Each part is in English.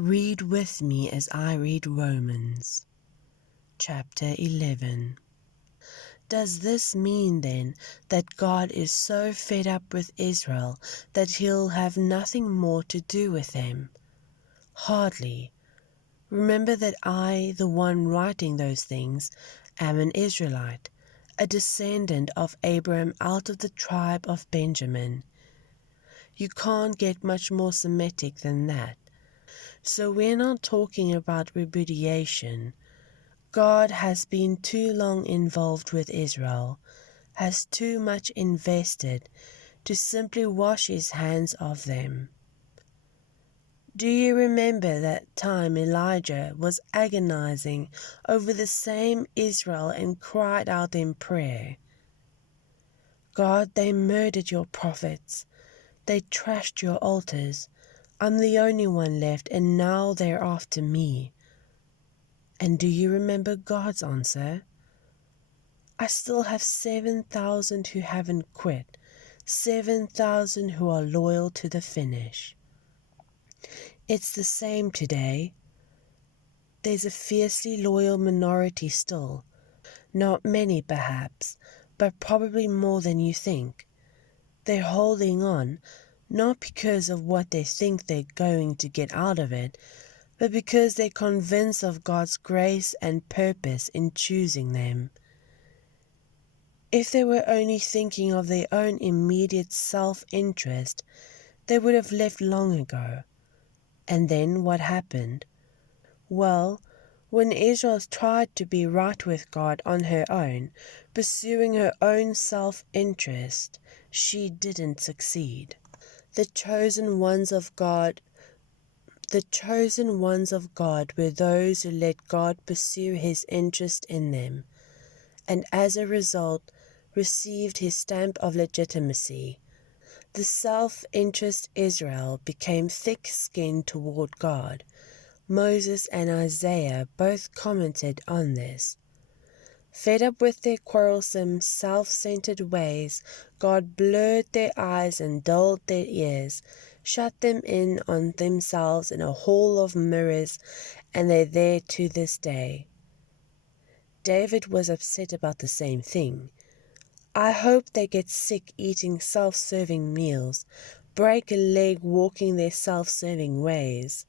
Read with me as I read Romans, chapter 11. Does this mean then that God is so fed up with Israel that he'll have nothing more to do with them? Hardly. Remember that I, the one writing those things, am an Israelite, a descendant of Abraham out of the tribe of Benjamin. You can't get much more Semitic than that. So we're not talking about repudiation. God has been too long involved with Israel, has too much invested to simply wash his hands of them. Do you remember that time Elijah was agonizing over the same Israel and cried out in prayer, God, they murdered your prophets, they trashed your altars, I'm the only one left and now they're after me. And do you remember God's answer? I still have 7,000 who haven't quit, 7,000 who are loyal to the finish. It's the same today. There's a fiercely loyal minority still. Not many perhaps, but probably more than you think. They're holding on, not because of what they think they're going to get out of it, but because they're convinced of God's grace and purpose in choosing them. If they were only thinking of their own immediate self-interest, they would have left long ago. And then what happened? Well, when Israel tried to be right with God on her own, pursuing her own self-interest, she didn't succeed. The chosen ones of God were those who let God pursue his interest in them, and as a result received his stamp of legitimacy. The self-interest Israel became thick-skinned toward God. Moses and Isaiah both commented on this. Fed up with their quarrelsome, self-centered ways, God blurred their eyes and dulled their ears, shut them in on themselves in a hall of mirrors, and they're there to this day. David was upset about the same thing. I hope they get sick eating self-serving meals, break a leg walking their self-serving ways.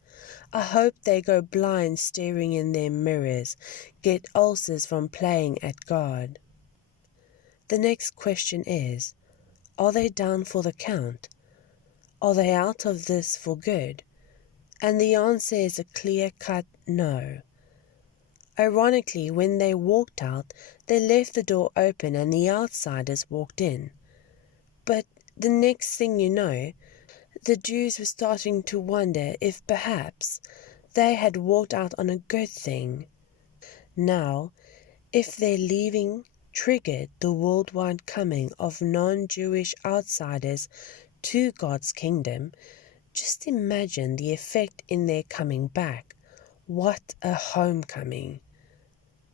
I hope they go blind staring in their mirrors, get ulcers from playing at God. The next question is, are they down for the count? Are they out of this for good? And the answer is a clear-cut no. Ironically, when they walked out, they left the door open and the outsiders walked in. But the next thing you know, the Jews were starting to wonder if perhaps they had walked out on a good thing. Now, if their leaving triggered the worldwide coming of non-Jewish outsiders to God's kingdom, just imagine the effect in their coming back. What a homecoming.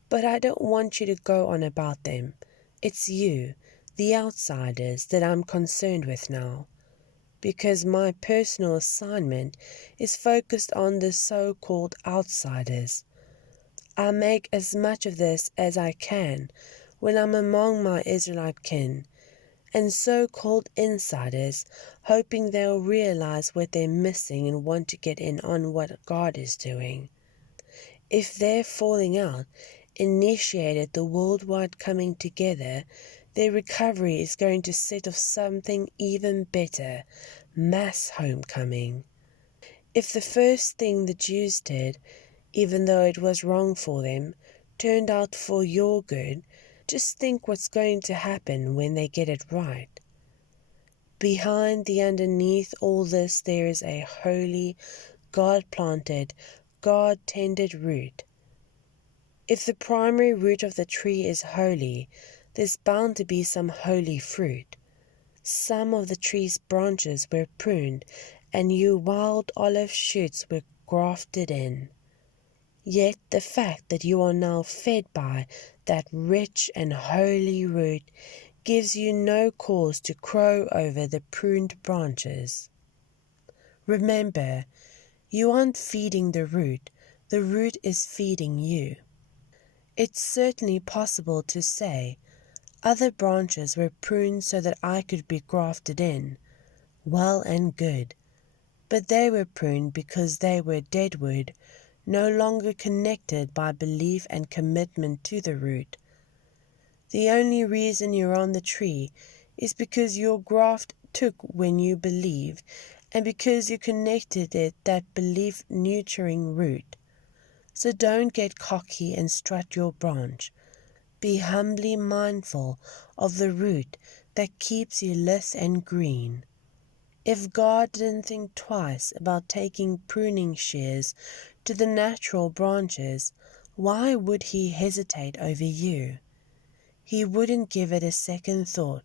But I don't want you to go on about them. It's you, the outsiders, that I'm concerned with now, because my personal assignment is focused on the so-called outsiders. I make as much of this as I can when I'm among my Israelite kin, and so-called insiders, hoping they'll realize what they're missing and want to get in on what God is doing. If their falling out initiated the worldwide coming together, their recovery is going to set off something even better, mass homecoming. If the first thing the Jews did, even though it was wrong for them, turned out for your good, just think what's going to happen when they get it right. Underneath all this, there is a holy, God-planted, God-tended root. If the primary root of the tree is holy, there's bound to be some holy fruit. Some of the tree's branches were pruned, and new wild olive shoots were grafted in. Yet the fact that you are now fed by that rich and holy root gives you no cause to crow over the pruned branches. Remember, You aren't feeding the root is feeding you. It's certainly possible to say, other branches were pruned so that I could be grafted in. Well and good. But they were pruned because they were dead wood, no longer connected by belief and commitment to the root. The only reason you're on the tree is because your graft took when you believed, and because you connected that belief nurturing root. So don't get cocky and strut your branch. Be humbly mindful of the root that keeps you lithe and green. If God didn't think twice about taking pruning shears to the natural branches, why would He hesitate over you? He wouldn't give it a second thought.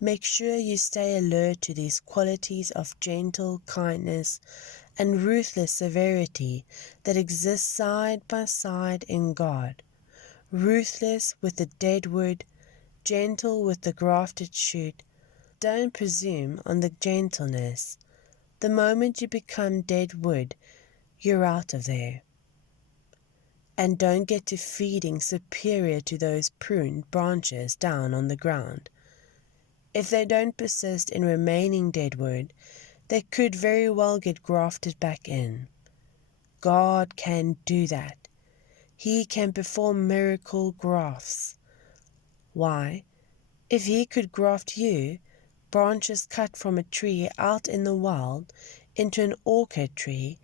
Make sure you stay alert to these qualities of gentle kindness and ruthless severity that exist side by side in God. Ruthless with the dead wood, gentle with the grafted shoot. Don't presume on the gentleness. The moment you become dead wood, you're out of there. And don't get to feeding superior to those pruned branches down on the ground. If they don't persist in remaining dead wood, they could very well get grafted back in. God can do that. He can perform miracle grafts. Why? If He could graft you, branches cut from a tree out in the wild, into an orchard tree,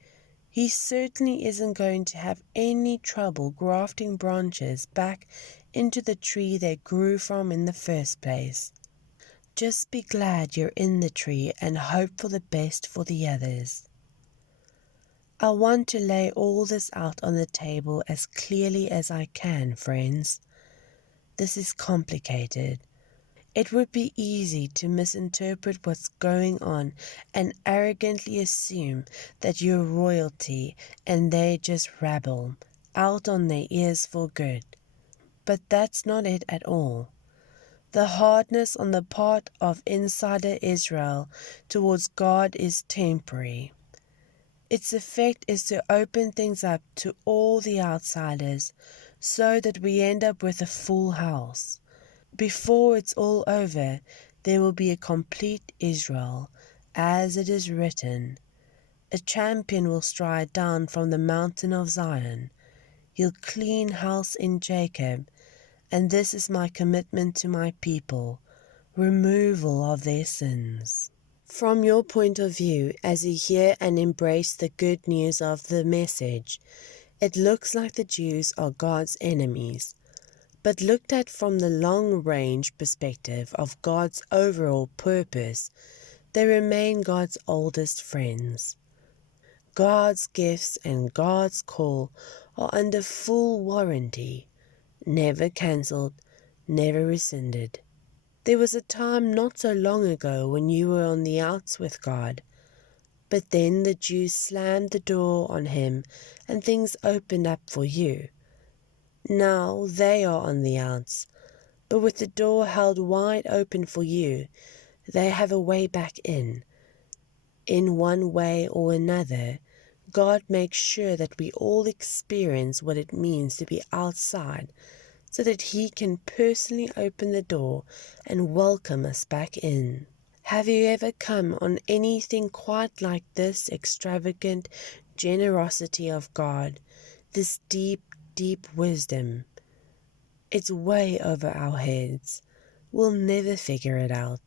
He certainly isn't going to have any trouble grafting branches back into the tree they grew from in the first place. Just be glad you're in the tree and hope for the best for the others. I want to lay all this out on the table as clearly as I can, friends. This is complicated. It would be easy to misinterpret what's going on and arrogantly assume that you're royalty and they just rabble, out on their ears for good. But that's not it at all. The hardness on the part of insider Israel towards God is temporary. Its effect is to open things up to all the outsiders so that we end up with a full house. Before it's all over, there will be a complete Israel, as it is written. A champion will stride down from the mountain of Zion. He'll clean house in Jacob, and this is my commitment to my people, removal of their sins. From your point of view, as you hear and embrace the good news of the message, it looks like the Jews are God's enemies. But looked at from the long-range perspective of God's overall purpose, they remain God's oldest friends. God's gifts and God's call are under full warranty, never cancelled, never rescinded. There was a time not so long ago when you were on the outs with God, but then the Jews slammed the door on Him and things opened up for you. Now they are on the outs, but with the door held wide open for you, they have a way back in. In one way or another, God makes sure that we all experience what it means to be outside, so that He can personally open the door and welcome us back in. Have you ever come on anything quite like this extravagant generosity of God, this deep, deep wisdom? It's way over our heads. We'll never figure it out.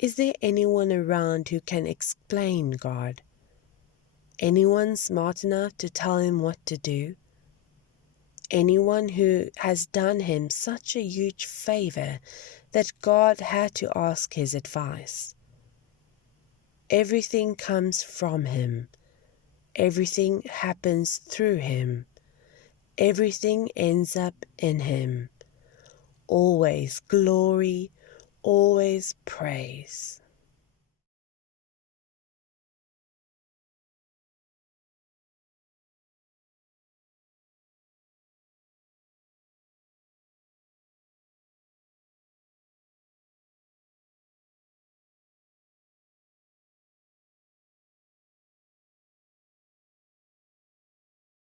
Is there anyone around who can explain God? Anyone smart enough to tell Him what to do? Anyone who has done Him such a huge favor that God had to ask His advice? Everything comes from Him. Everything happens through Him. Everything ends up in Him. Always glory, always praise.